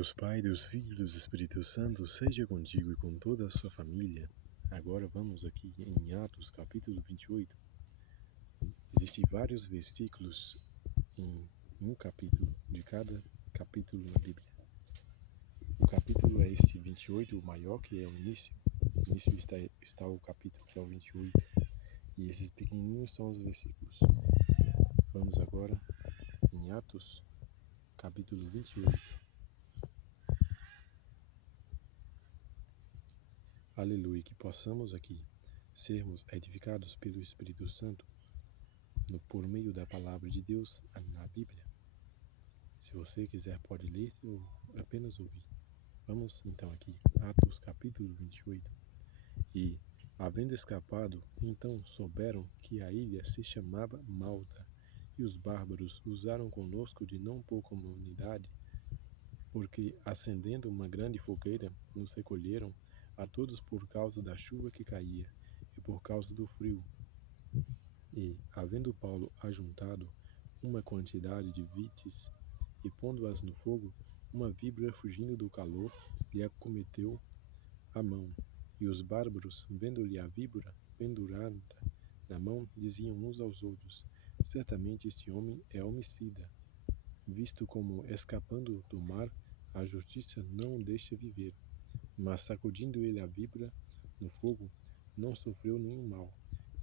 Deus Pai, Deus Filho e Deus Espírito Santo, seja contigo e com toda a sua família. Agora vamos aqui em Atos, capítulo 28. Existem vários versículos em um capítulo, de cada capítulo na Bíblia. O capítulo é este 28, o maior, que é o início. No início está o capítulo, que é o 28. E esses pequenininhos são os versículos. Vamos agora em Atos, capítulo 28. Aleluia, que possamos aqui sermos edificados pelo Espírito Santo por meio da palavra de Deus na Bíblia. Se você quiser pode ler ou apenas ouvir. Vamos então aqui, Atos capítulo 28. E, havendo escapado, então souberam que a ilha se chamava Malta, e os bárbaros usaram conosco de não pouca humanidade, porque, acendendo uma grande fogueira, nos recolheram a todos por causa da chuva que caía, e por causa do frio. E, havendo Paulo ajuntado uma quantidade de vites, e pondo-as no fogo, uma víbora, fugindo do calor, lhe acometeu a mão. E os bárbaros, vendo-lhe a víbora pendurada na mão, diziam uns aos outros: certamente este homem é homicida, visto como, escapando do mar, a justiça não o deixa viver. Mas, sacudindo ele a víbora no fogo, não sofreu nenhum mal.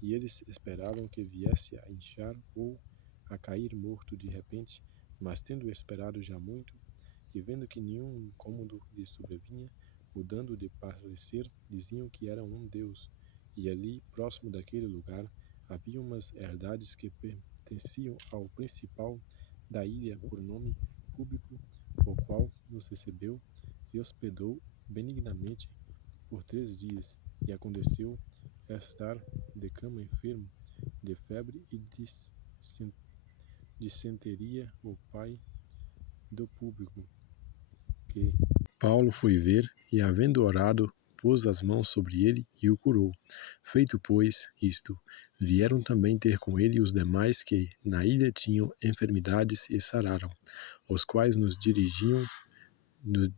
E eles esperavam que viesse a inchar ou a cair morto de repente, mas tendo esperado já muito, e vendo que nenhum incômodo lhe sobrevinha, mudando de parecer, diziam que era um deus. E ali, próximo daquele lugar, havia umas herdades que pertenciam ao principal da ilha, por nome Público, o qual nos recebeu e hospedou benignamente por 3 dias. E aconteceu estar de cama enfermo, de febre e de disenteria o pai do Público, que Paulo foi ver, e havendo orado, pôs as mãos sobre ele e o curou. Feito, pois, isto, vieram também ter com ele os demais que na ilha tinham enfermidades e sararam, os quais nos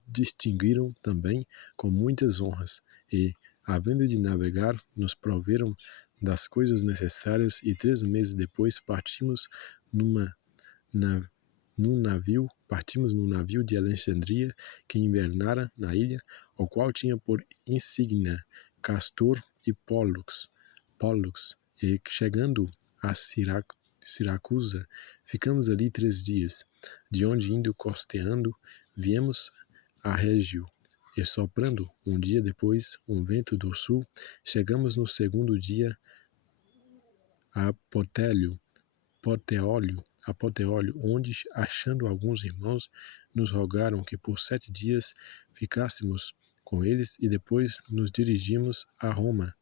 distinguiram também com muitas honras, e, havendo de navegar, nos proveram das coisas necessárias, e 3 meses depois partimos num navio de Alexandria, que invernara na ilha, o qual tinha por insígnia Castor e Pólux. E chegando a Siracusa, ficamos ali 3 dias, de onde, indo costeando, viemos a Régio, e soprando um dia depois um vento do sul, chegamos no 2º dia a Poteólio, onde, achando alguns irmãos, nos rogaram que por 7 dias ficássemos com eles, e depois nos dirigimos a Roma.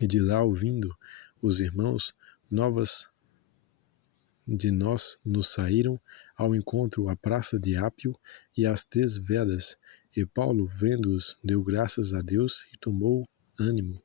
E de lá, ouvindo os irmãos, novas de nós nos saíram ao encontro à praça de Ápio e às 3 velas. E Paulo, vendo-os, deu graças a Deus e tomou ânimo.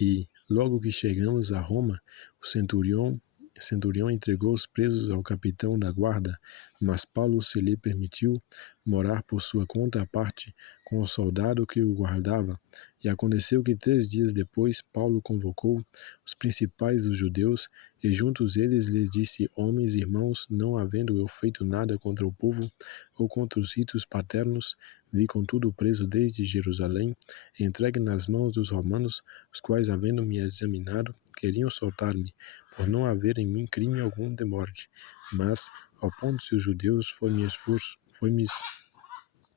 E, logo que chegamos a Roma, o centurião entregou os presos ao capitão da guarda, mas Paulo se lhe permitiu morar por sua conta à parte com o soldado que o guardava. E aconteceu que 3 dias depois Paulo convocou os principais dos judeus, e juntos eles lhes disse: homens e irmãos, não havendo eu feito nada contra o povo ou contra os ritos paternos, vi contudo preso desde Jerusalém, entregue nas mãos dos romanos, os quais, havendo-me examinado, queriam soltar-me, por não haver em mim crime algum de morte. Mas, opondo-se os judeus, foi-me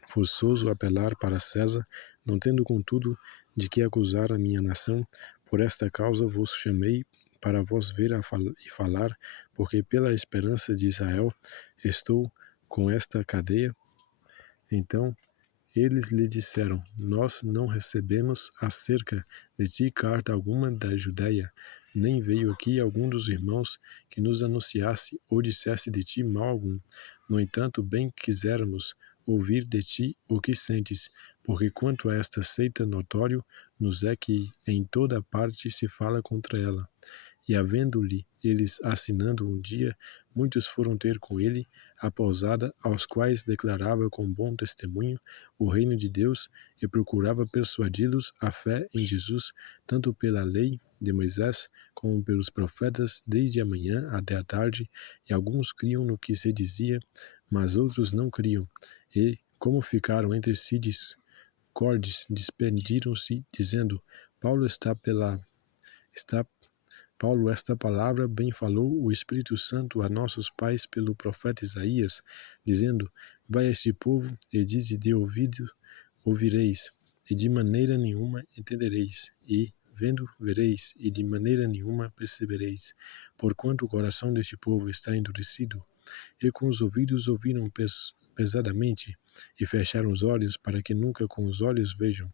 forçoso apelar para César, não tendo contudo de que acusar a minha nação. Por esta causa vos chamei para vos ver e falar, porque pela esperança de Israel estou com esta cadeia. Então eles lhe disseram: nós não recebemos acerca de ti carta alguma da Judeia, nem veio aqui algum dos irmãos que nos anunciasse ou dissesse de ti mal algum. No entanto, bem quiséramos ouvir de ti o que sentes, porque quanto a esta seita notório nos é que em toda parte se fala contra ela. E havendo-lhe eles assinando um dia, muitos foram ter com ele, à pousada, aos quais declarava com bom testemunho o reino de Deus e procurava persuadi-los à fé em Jesus, tanto pela lei de Moisés como pelos profetas, desde a manhã até a tarde, e alguns criam no que se dizia, mas outros não criam. E, como ficaram entre si discordes, despediram-se, dizendo: Paulo, esta palavra bem falou o Espírito Santo a nossos pais pelo profeta Isaías, dizendo: Vai a este povo e dize de ouvido ouvireis, e de maneira nenhuma entendereis, e, vendo, vereis, e de maneira nenhuma percebereis, porquanto o coração deste povo está endurecido, e com os ouvidos ouviram pesadamente, e fecharam os olhos para que nunca com os olhos vejam,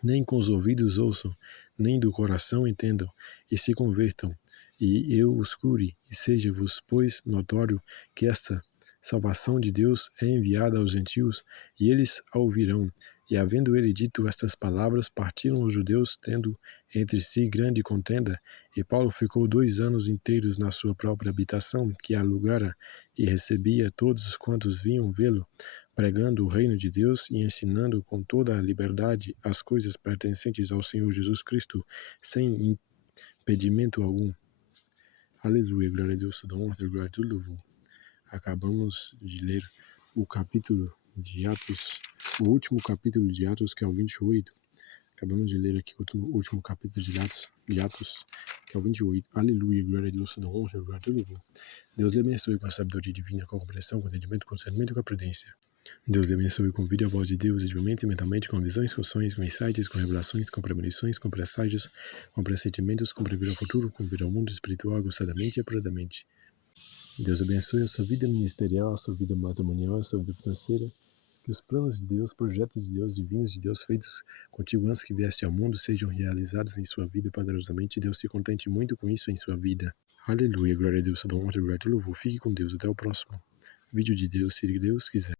nem com os ouvidos ouçam, nem do coração entendam, e se convertam, e eu os cure, e seja-vos, pois, notório que esta salvação de Deus é enviada aos gentios, e eles a ouvirão. E havendo ele dito estas palavras, partiram os judeus, tendo entre si grande contenda, e Paulo ficou 2 anos inteiros na sua própria habitação, que alugara, e recebia todos quantos vinham vê-lo, pregando o reino de Deus e ensinando com toda a liberdade as coisas pertencentes ao Senhor Jesus Cristo, sem impedimento algum. Aleluia, glória a Deus, toda honra, glória a tudo louvor. Acabamos de ler o capítulo de Atos, o último capítulo de Atos, que é o 28. Acabamos de ler aqui o último capítulo de Atos, que é o 28. Aleluia, glória a Deus, toda honra, glória a tudo louvor. Deus lhe abençoe com a sabedoria divina, com a compreensão, com o entendimento, com o discernimento e com a prudência. Deus lhe abençoe e convide a voz de Deus ativamente e mentalmente, com visões, com sonhos, com insights, com revelações, com premonições, com presságios, com pressentimentos, com prever ao futuro, com vir ao mundo espiritual aguçadamente e apuradamente. Deus abençoe a sua vida ministerial, a sua vida matrimonial, a sua vida financeira. Que os planos de Deus, projetos de Deus, divinos de Deus, feitos contigo antes que viesse ao mundo, sejam realizados em sua vida poderosamente. Deus se contente muito com isso em sua vida. Aleluia, glória a Deus, toda honra, glória e louvor. Fique com Deus, até o próximo vídeo de Deus, se Deus quiser.